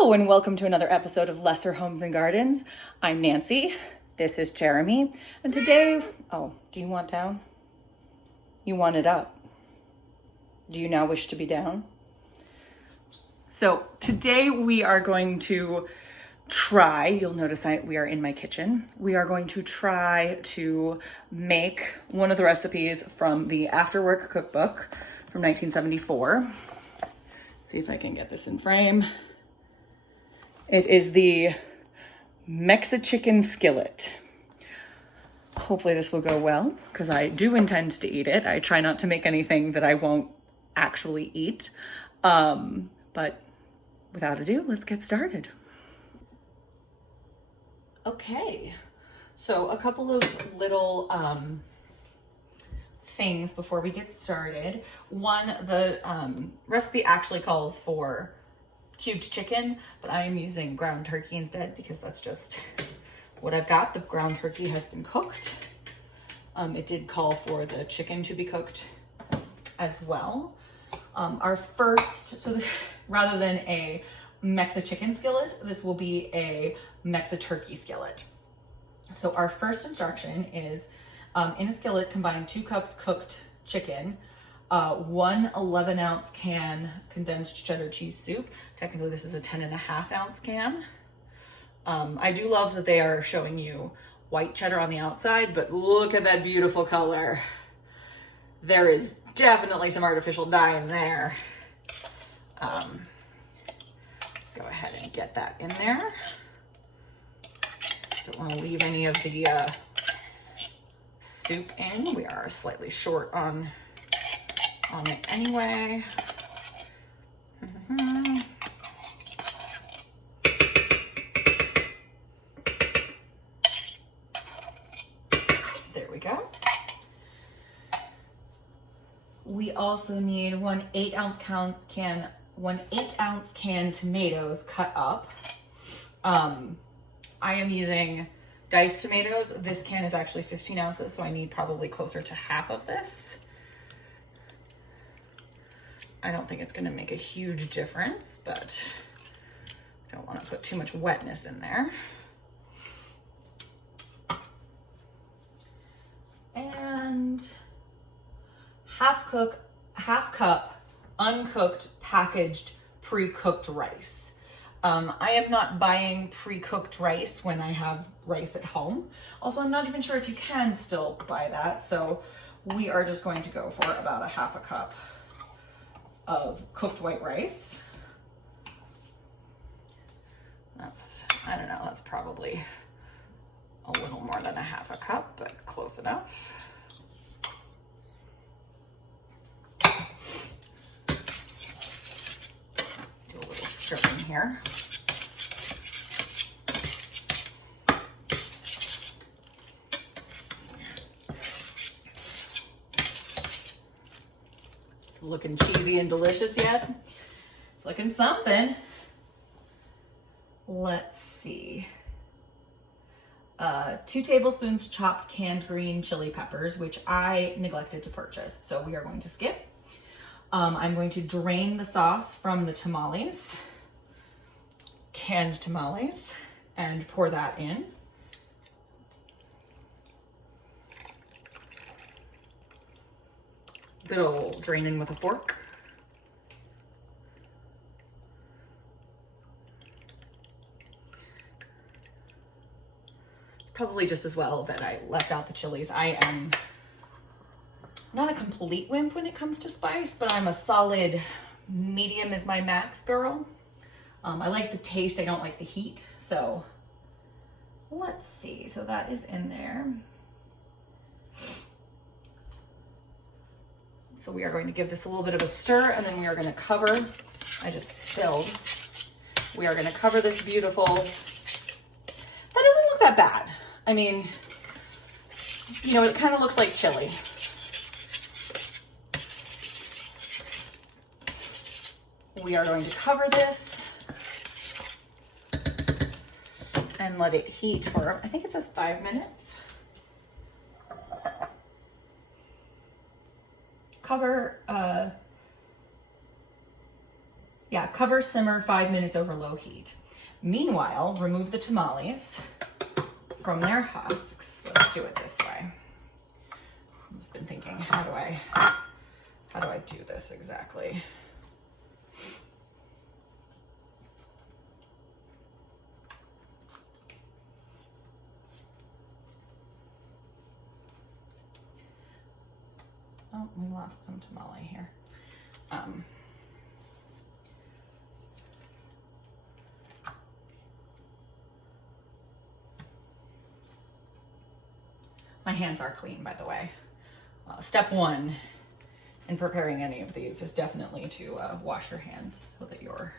Hello and welcome to another episode of Lesser Homes and Gardens. I'm Nancy, this is Jeremy, and today, do you want down? You want it up. Do you now wish to be down? So today we are going to try, you'll notice we are in my kitchen. We are going to try to make one of the recipes from the After Work cookbook from 1974. See if I can get this in frame. It is the Mexi-chicken skillet. Hopefully this will go well because I do intend to eat it. I try not to make anything that I won't actually eat. But without ado, let's get started. Okay, so a couple of little things before we get started. One, the recipe actually calls for cubed chicken, but I am using ground turkey instead because that's just what I've got. The ground turkey has been cooked. It did call for the chicken to be cooked as well. Rather than a Mexi-chicken skillet, this will be a Mexi-turkey skillet. So our first instruction is, in a skillet, combine 2 cups cooked chicken, 1 11-ounce can condensed cheddar cheese soup. Technically, this is a 10.5-ounce can. I do love that they are showing you white cheddar on the outside, but look at that beautiful color. There is definitely some artificial dye in there. Let's go ahead and get that in there. Don't want to leave any of the soup in. We are slightly short on it anyway. There we go. We also need 1 8-ounce can tomatoes cut up. I am using diced tomatoes. This can is actually 15 ounces, so I need probably closer to half of this. I don't think it's going to make a huge difference, but I don't want to put too much wetness in there. And half cup uncooked packaged pre-cooked rice. I am not buying pre-cooked rice when I have rice at home. Also, I'm not even sure if you can still buy that, so we are just going to go for about a half a cup of cooked white rice. That's probably a little more than a half a cup, but close enough. Do a little stirring here. Looking cheesy and delicious yet? It's looking something. Let's see. 2 tablespoons chopped canned green chili peppers, which I neglected to purchase, so we are going to skip. I'm going to drain the sauce from the tamales, canned tamales, and pour that in. Good old draining with a fork. It's probably just as well that I left out the chilies. I am not a complete wimp when it comes to spice, but I'm a solid medium is my max girl. I like the taste, I don't like the heat. So let's see, so that is in there. So we are going to give this a little bit of a stir, and then we are going to cover. I just spilled. We are going to cover this beautiful. That doesn't look that bad. I mean, you know, it kind of looks like chili. We are going to cover this and let it heat for, I think it says 5 minutes. Cover Yeah, cover, simmer 5 minutes over low heat. Meanwhile, remove the tamales from their husks. Let's do it this way. I've been thinking, how do I do this exactly? Oh, we lost some tamale here. My hands are clean, by the way. Step one in preparing any of these is definitely to wash your hands so that you're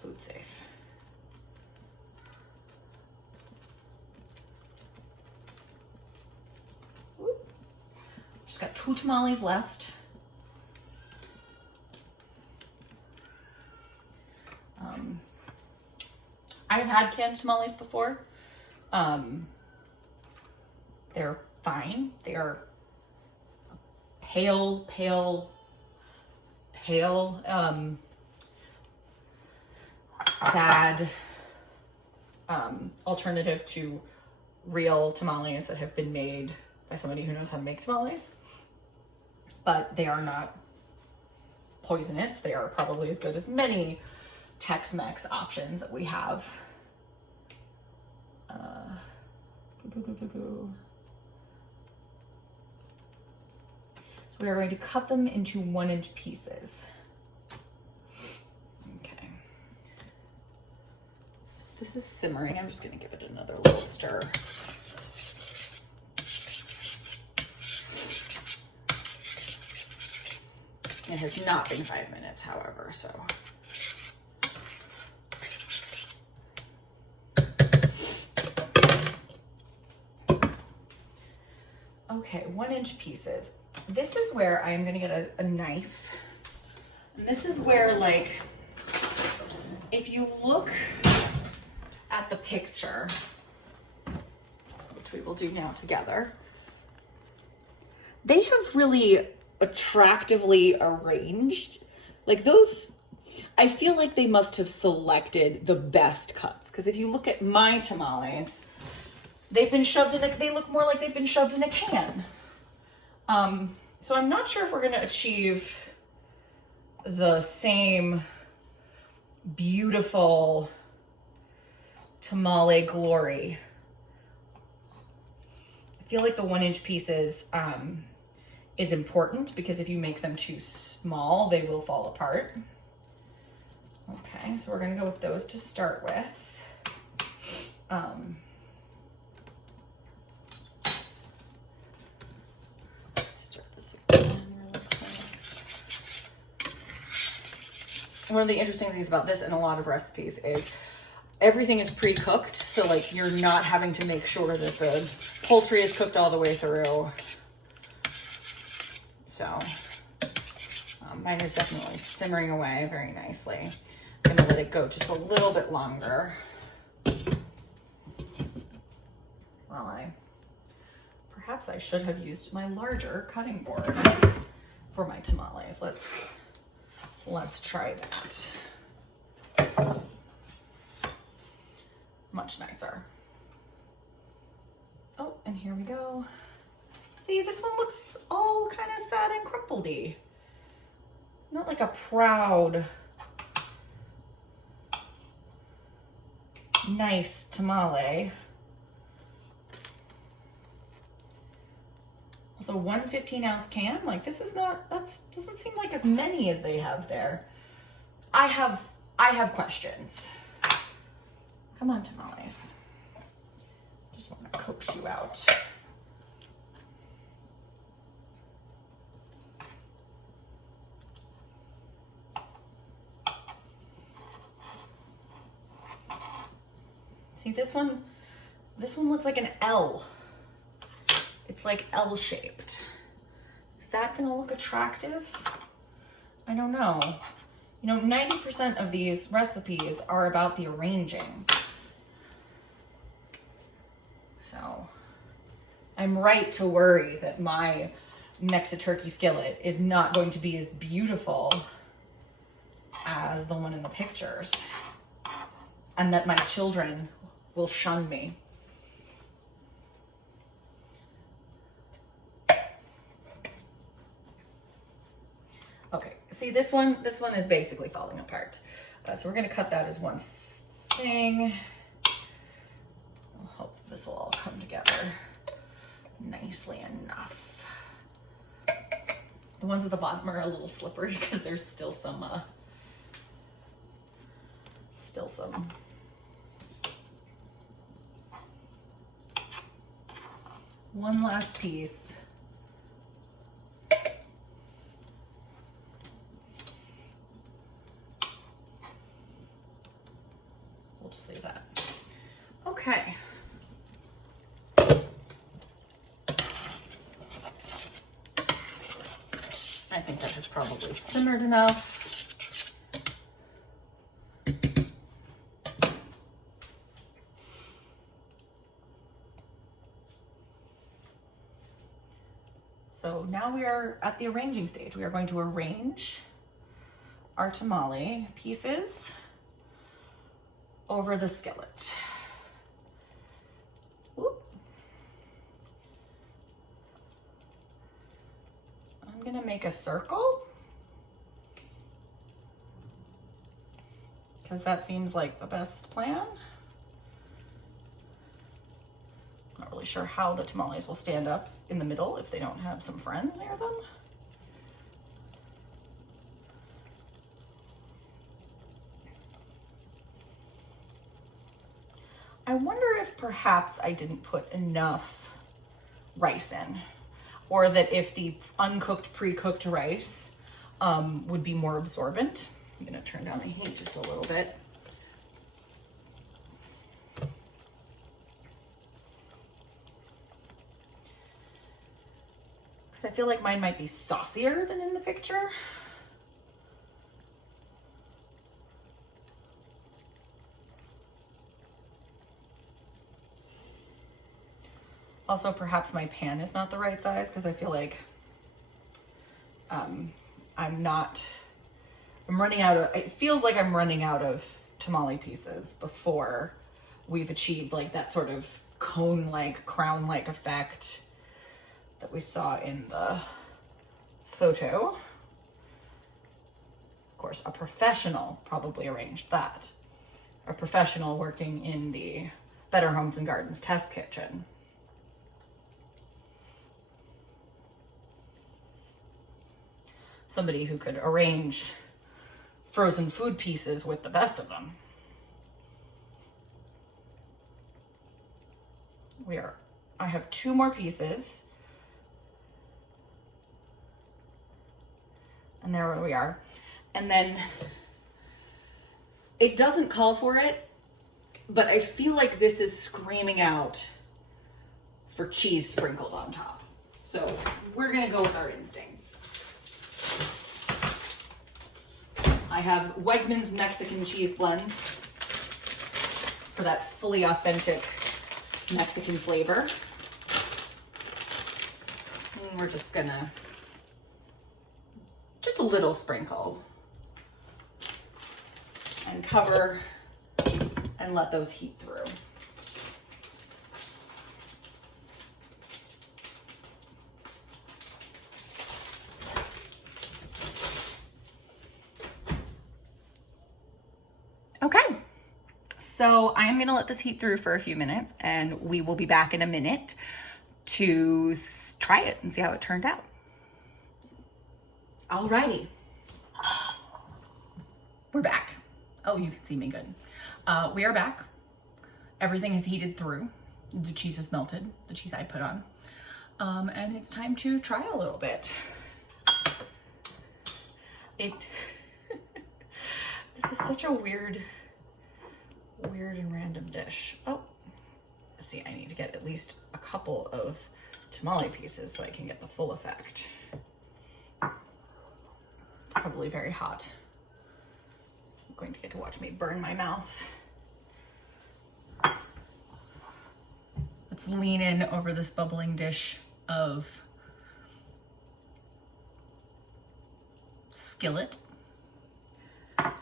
food safe. Whoop. Just got 2 tamales left. I've had canned tamales before. They're fine. They are pale, sad alternative to real tamales that have been made by somebody who knows how to make tamales. But they are not poisonous. They are probably as good as many Tex-Mex options that we have. So we are going to cut them into 1-inch pieces. Okay. So this is simmering. I'm just going to give it another little stir. It has not been 5 minutes, however, so. Okay, 1-inch pieces. This is where I'm gonna get a knife. And this is where, like, if you look at the picture, which we will do now together, they have really attractively arranged. Like those, I feel like they must have selected the best cuts. Because if you look at my tamales, they've been shoved in they look more like they've been shoved in a can. So I'm not sure if we're gonna achieve the same beautiful tamale glory. I feel like the 1-inch pieces is important because if you make them too small, they will fall apart. Okay, so we're gonna go with those to start with. Start this again really quick. One of the interesting things about this and a lot of recipes is everything is pre-cooked, so like you're not having to make sure that the poultry is cooked all the way through. So mine is definitely simmering away very nicely. I'm gonna let it go just a little bit longer while perhaps I should have used my larger cutting board for my tamales. Let's try that. Much nicer. Oh, and here we go. See, this one looks all kind of sad and crumpledy. Not like a proud, nice tamale. Also, 1 15-ounce can. Like this is not. Doesn't seem like as many as they have there. I have questions. Come on, tamales. Just want to coax you out. See, this one looks like an L. It's like L-shaped. Is that gonna look attractive? I don't know. You know, 90% of these recipes are about the arranging. So I'm right to worry that my Mexi-turkey skillet is not going to be as beautiful as the one in the pictures, and that my children will shun me. Okay, see this one is basically falling apart. So we're gonna cut that as one thing. I hope this will all come together nicely enough. The ones at the bottom are a little slippery because there's still some one last piece. We'll just leave that. Okay. I think that has probably simmered enough. So now we are at the arranging stage. We are going to arrange our tamale pieces over the skillet. Oop. I'm gonna make a circle because that seems like the best plan. Not really sure how the tamales will stand up in the middle if they don't have some friends near them. I wonder if perhaps I didn't put enough rice in, or that if the uncooked, pre-cooked rice would be more absorbent. I'm gonna turn down the heat just a little bit. Because I feel like mine might be saucier than in the picture. Also, perhaps my pan is not the right size because I feel like I'm running out of, it feels like I'm running out of tamale pieces before we've achieved like that sort of cone-like, crown-like effect that we saw in the photo. Of course, a professional probably arranged that. A professional working in the Better Homes and Gardens test kitchen. Somebody who could arrange frozen food pieces with the best of them. I have 2 more pieces. And there we are. And then it doesn't call for it, but I feel like this is screaming out for cheese sprinkled on top. So we're gonna go with our instincts. I have Wegmans Mexican cheese blend for that fully authentic Mexican flavor. And we're just gonna, just a little sprinkle, and cover and let those heat through. Okay, so I'm gonna let this heat through for a few minutes and we will be back in a minute to try it and see how it turned out. Alrighty, we're back. Oh, you can see me good. We are back. Everything is heated through. The cheese is melted, the cheese I put on. And it's time to try a little bit. This is such a weird and random dish. Oh, see, I need to get at least a couple of tamale pieces so I can get the full effect. It's probably very hot. I'm going to get to watch me burn my mouth. Let's lean in over this bubbling dish of skillet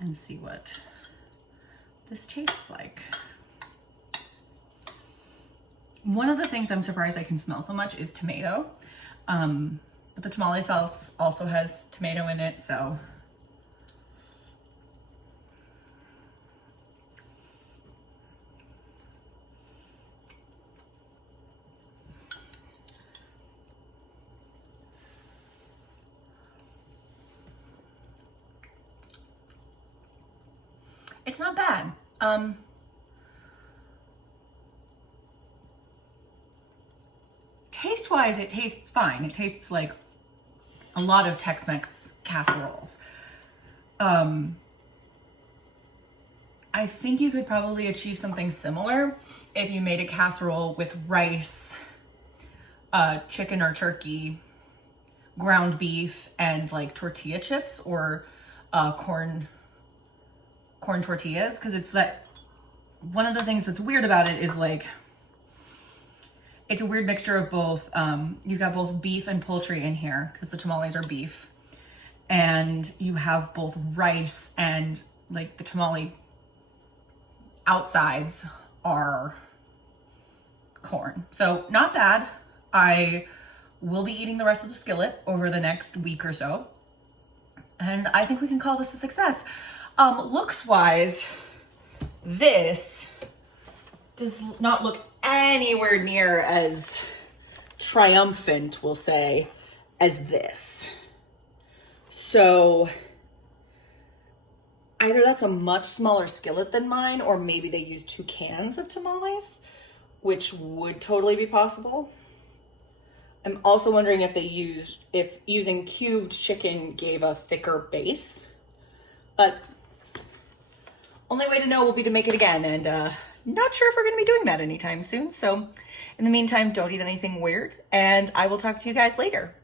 and see what this tastes like. One of the things I'm surprised I can smell so much is tomato. But the tamale sauce also has tomato in it, so. It's not bad. Taste-wise, it tastes fine. It tastes like a lot of Tex-Mex casseroles. I think you could probably achieve something similar if you made a casserole with rice, chicken or turkey, ground beef, and like tortilla chips or corn tortillas, because it's that one of the things that's weird about it is like it's a weird mixture of both. You've got both beef and poultry in here because the tamales are beef, and you have both rice and like the tamale outsides are corn. So not bad. I will be eating the rest of the skillet over the next week or so, and I think we can call this a success. Looks wise, this does not look anywhere near as triumphant, we'll say, as this. So either that's a much smaller skillet than mine, or maybe they used 2 cans of tamales, which would totally be possible. I'm also wondering if using cubed chicken gave a thicker base, but only way to know will be to make it again, and not sure if we're gonna be doing that anytime soon. So in the meantime, don't eat anything weird, and I will talk to you guys later.